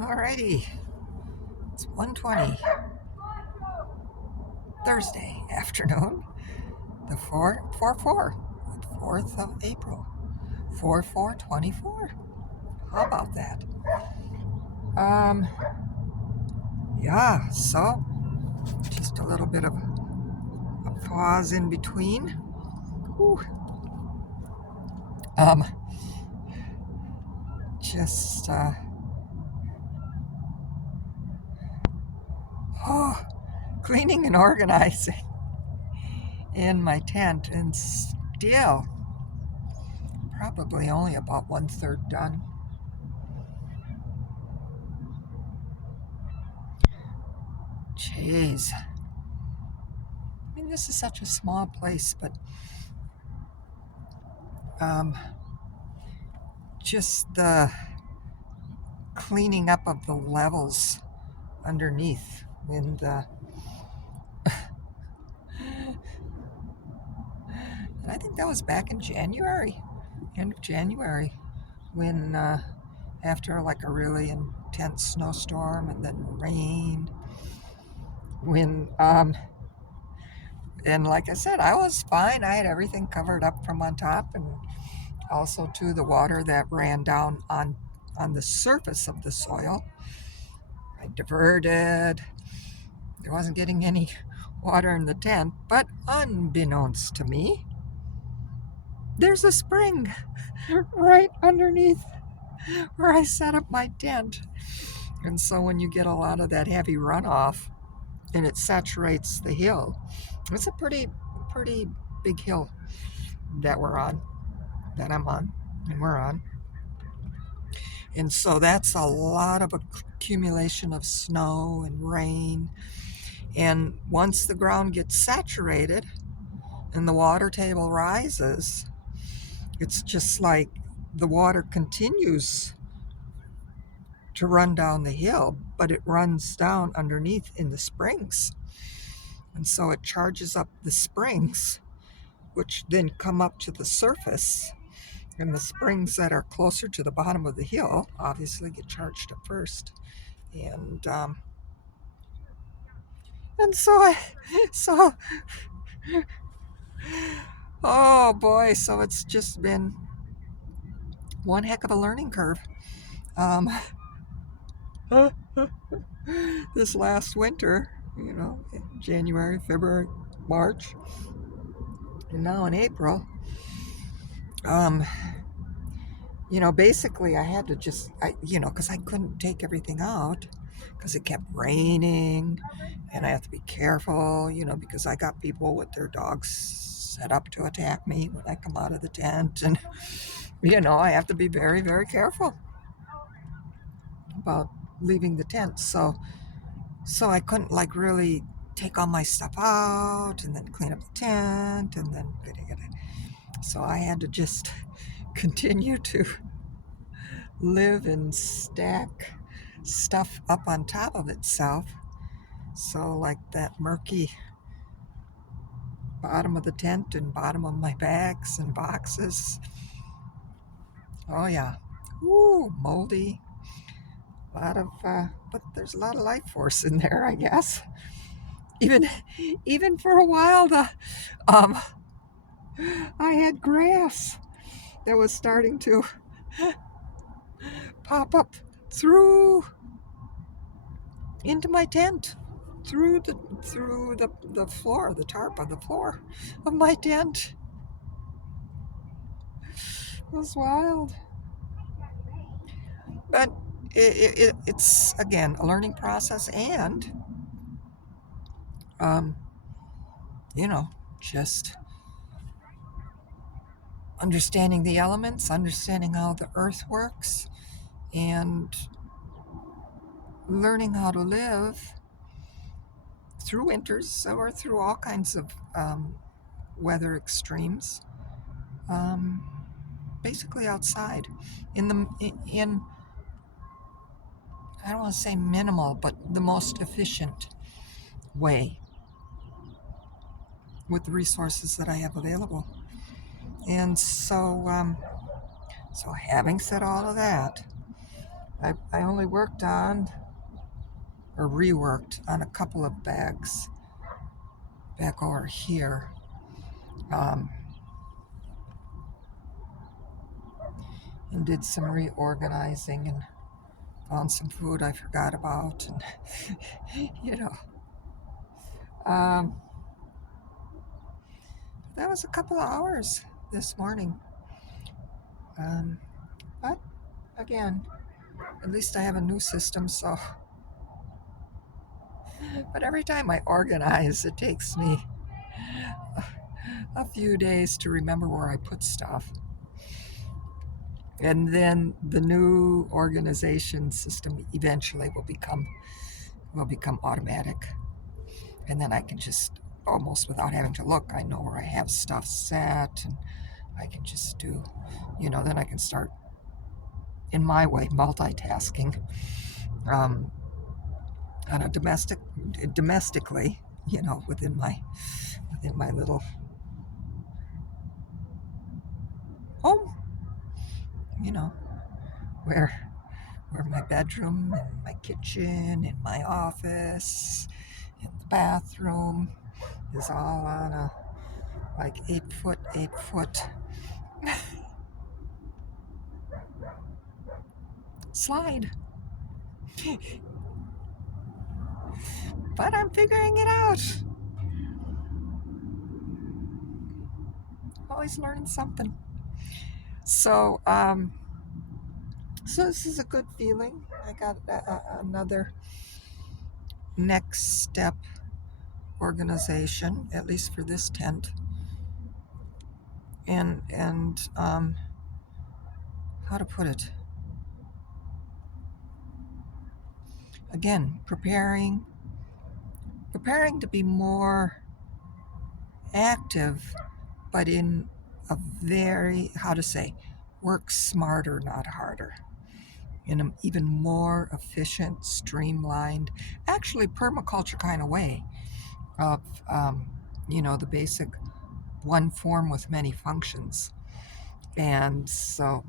Alrighty, it's 1:20 Thursday afternoon, the 4th of April, 4/4/24. How about that? Um, yeah, so just a little bit of a pause in between. Whew. Um, just, oh, cleaning and organizing in my tent, and still probably only about 1/3 done. Jeez. I mean, this is such a small place, but um, just the cleaning up of the levels underneath. And I think that was back in January, end of January, when after like a really intense snowstorm and then rain, when and like I said, I was fine. I had everything covered up from on top, and also too the water that ran down on the surface of the soil. I diverted. There wasn't getting any water in the tent, but unbeknownst to me, there's a spring right underneath where I set up my tent. And so when you get a lot of that heavy runoff and it saturates the hill, it's a pretty big hill that I'm on, and we're on. And so that's a lot of accumulation of snow and rain. And once the ground gets saturated and the water table rises, it's just like the water continues to run down the hill, but it runs down underneath in the springs. And so it charges up the springs, which then come up to the surface. And the springs that are closer to the bottom of the hill obviously get charged up first. And and so I, so oh boy, so it's just been one heck of a learning curve. Um, this last winter, January, February, March, and now in April, um, basically I had to because I couldn't take everything out because it kept raining, and I have to be careful, because I got people with their dogs set up to attack me when I come out of the tent, and I have to be very, very careful about leaving the tent. So I couldn't like really take all my stuff out and then clean up the tent and then so I had to just continue to live and stack stuff up on top of itself. So like that murky bottom of the tent and bottom of my bags and boxes. Oh yeah. Ooh, moldy. A lot of but there's a lot of life force in there, I guess. Even even for a while um I had grass that was starting to pop up through into my tent, through the floor, the tarp on the floor of my tent. It was wild, but it's again a learning process, and um, you know, just understanding the elements, understanding how the earth works, and learning how to live through winters or through all kinds of weather extremes. Um, Basically outside in I don't want to say minimal, but the most efficient way with the resources that I have available. And so having said all of that, I only worked on or reworked on a couple of bags back over here. Um, and did some reorganizing and found some food I forgot about. And, you know, um, that was a couple of hours this morning. But again, at least I have a new system, so. But every time I organize, it takes me a few days to remember where I put stuff. And then the new organization system eventually will become automatic. And then I can just almost without having to look, I know where I have stuff set, and I can just do, then I can start in my way multitasking um, on a domestically, within my little home, you know, where my bedroom and my kitchen and my office and the bathroom is all on a like 8 foot slide. But I'm figuring it out. Always learning something. So this is a good feeling. I got another next step organization, at least for this tent, and how to put it. Again, preparing to be more active, but in a very, how to say, work smarter, not harder, in an even more efficient, streamlined, actually permaculture kind of way of, the basic one form with many functions. And so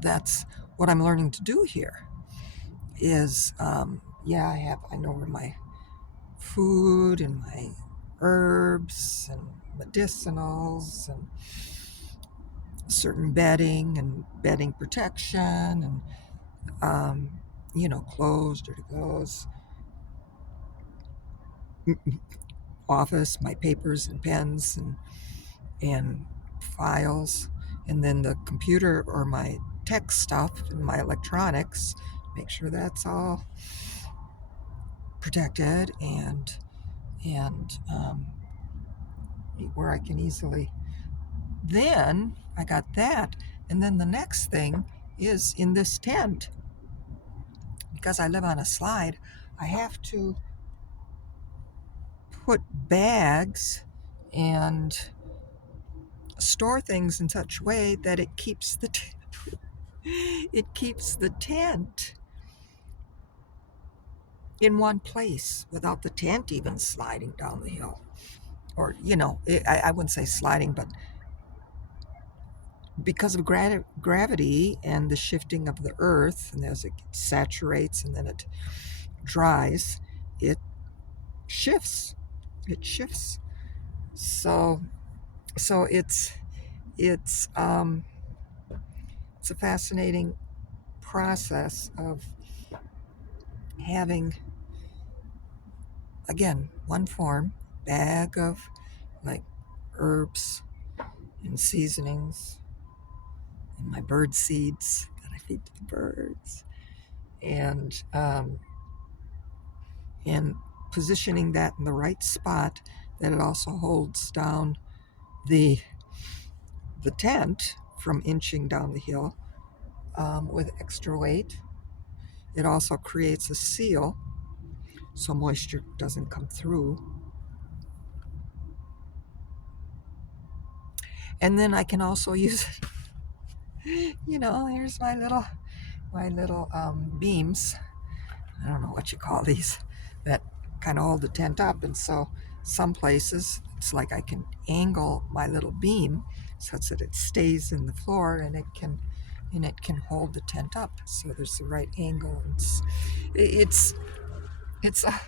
that's what I'm learning to do here is, I know where my food and my herbs and medicinals and certain bedding protection and clothes, dirty clothes, office, my papers and pens and files, and then the computer or my tech stuff and my electronics, make sure that's all protected and where I can easily. Then I got that, and then the next thing is in this tent, because I live on a slide, I have to put bags and store things in such a way that it keeps the tent in one place without the tent even sliding down the hill. Or, I wouldn't say sliding, but because of gravity and the shifting of the earth, and as it saturates and then it dries, it shifts. It shifts. So it's a fascinating process of having, again, one form bag of like herbs and seasonings and my bird seeds that I feed to the birds, and positioning that in the right spot that it also holds down the tent from inching down the hill with extra weight. It also creates a seal so moisture doesn't come through. And then I can also use here's my little beams. I don't know what you call these, that kind of hold the tent up. And so some places it's like I can angle my little beam such that it stays in the floor and it can and it can hold the tent up. So there's the right angle. It's a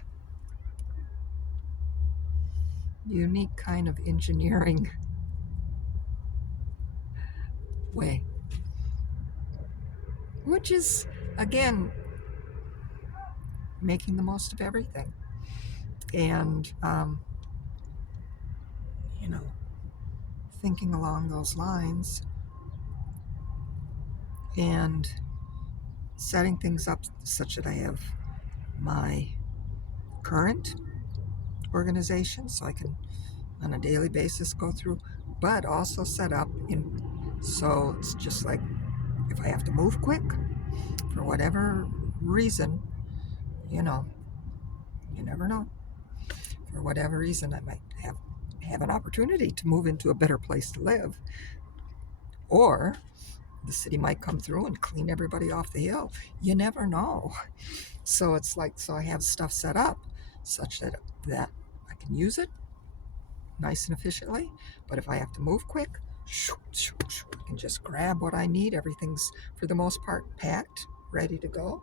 unique kind of engineering way, which is, again, making the most of everything. And, you know, thinking along those lines and setting things up such that I have my current organization so I can on a daily basis go through, but also set up in so it's just like if I have to move quick for whatever reason, you know, you never know. For whatever reason, I might have an opportunity to move into a better place to live, or the city might come through and clean everybody off the hill. You never know. So it's like, so I have stuff set up such that I can use it nice and efficiently. But if I have to move quick, I can just grab what I need. Everything's, for the most part, packed, ready to go,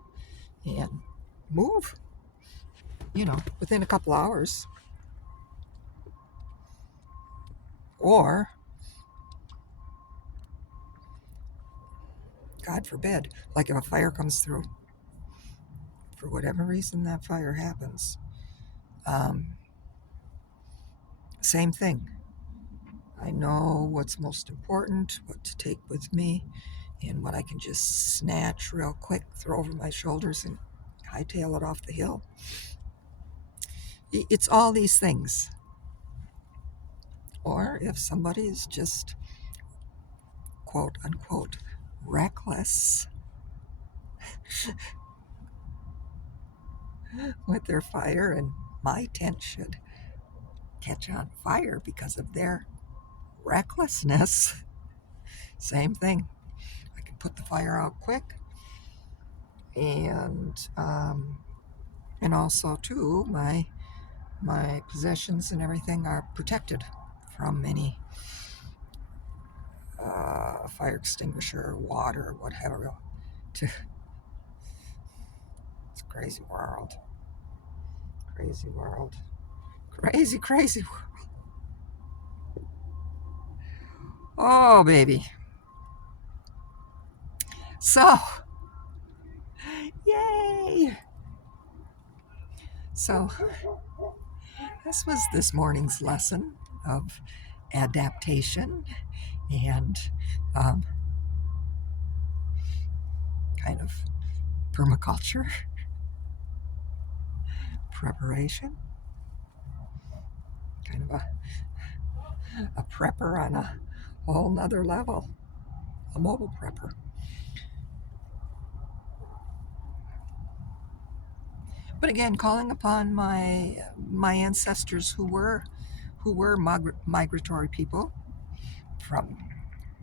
and move, within a couple hours. Or, God forbid, like if a fire comes through, for whatever reason that fire happens, um, same thing. I know what's most important, what to take with me, and what I can just snatch real quick, throw over my shoulders, and hightail it off the hill. It's all these things. Or if somebody is just, quote unquote, reckless with their fire, and my tent should catch on fire because of their recklessness. Same thing. I can put the fire out quick, and also too, my possessions and everything are protected from any fire extinguisher, water, whatever. It's a crazy world. Crazy world. Crazy world. Oh, baby. So, yay! So, this was this morning's lesson of adaptation and kind of permaculture preparation. Kind of a prepper on a whole nother level, a mobile prepper. But again, calling upon my ancestors who were migratory people, from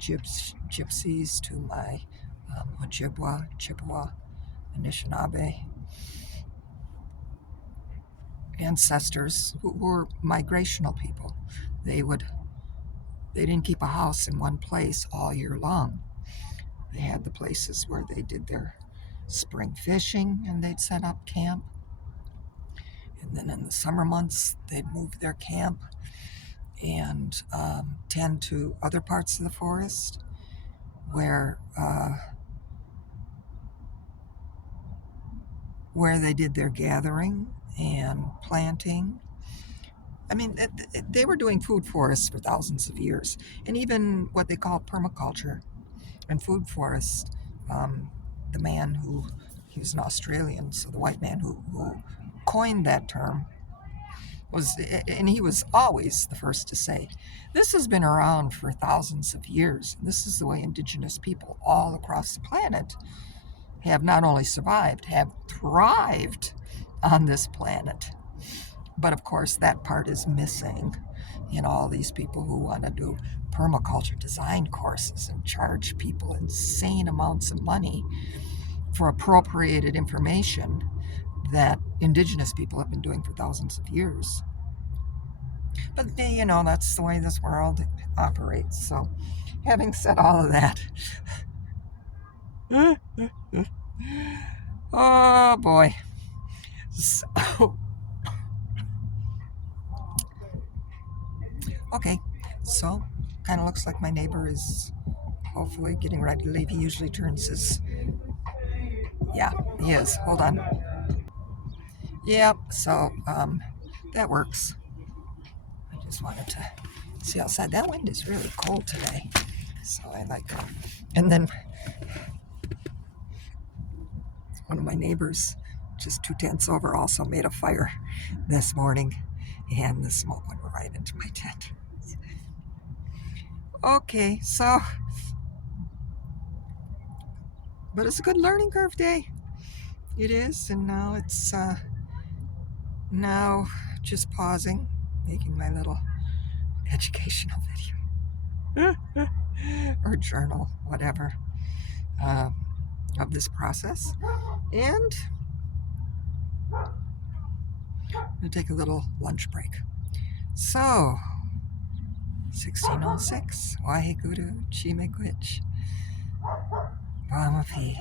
gypsies to my Ojibwa, Chippewa, Anishinaabe ancestors who were migrational people. They didn't keep a house in one place all year long. They had the places where they did their spring fishing and they'd set up camp. And then in the summer months, they'd move their camp and tend to other parts of the forest where they did their gathering and planting. I mean, they were doing food forests for thousands of years, and even what they call permaculture and food forests. The man he was an Australian, so the white man who coined that term and he was always the first to say, this has been around for thousands of years. This is the way indigenous people all across the planet have not only survived, have thrived on this planet. But of course, that part is missing in all these people who want to do permaculture design courses and charge people insane amounts of money for appropriated information that indigenous people have been doing for thousands of years. But that's the way this world operates. So, having said all of that, Oh boy. So, okay, so kind of looks like my neighbor is hopefully getting ready to leave. He usually turns his, yeah, he is. Hold on. Yep, so that works. I just wanted to see outside. That wind is really cold today. So I like, and then one of my neighbors, just 2 tents over, also made a fire this morning, and the smoke went right into my tent. Okay, so, but it's a good learning curve day. It is, and now it's now just pausing, making my little educational video or journal, whatever, of this process. And I'm going to take a little lunch break. So, 1606, Waheguru Chimequich, Brahmapi.